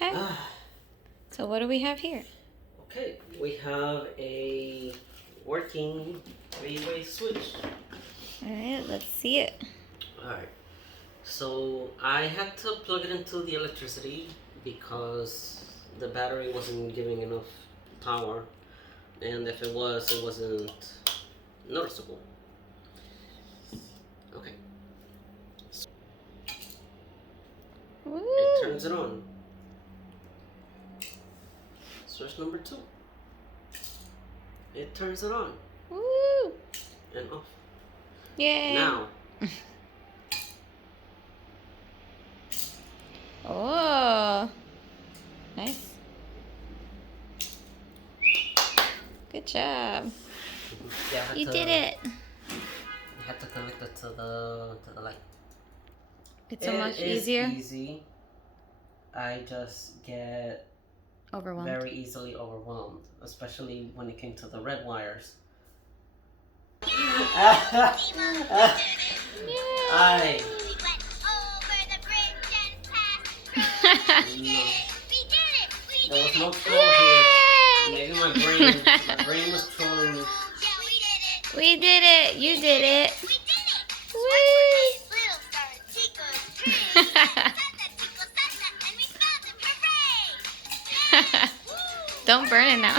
Okay. So what do we have here? Okay, we have a working three-way switch. Alright, let's see it. Alright, so I had to plug it into the electricity because the battery wasn't giving enough power, and if it wasn't noticeable. Okay, Woo! it turns it on. Switch number 2. It turns it on Woo! and off. Yay! Now, Oh, nice. Good job. You did it. You had to connect it to the light. It's so much easier. It is easy. I just get Overwhelmed. very easily overwhelmed, especially when it came to the red wires. I there was no troll here. Maybe my brain was trolling me. We did it. You did it. Don't burn it now.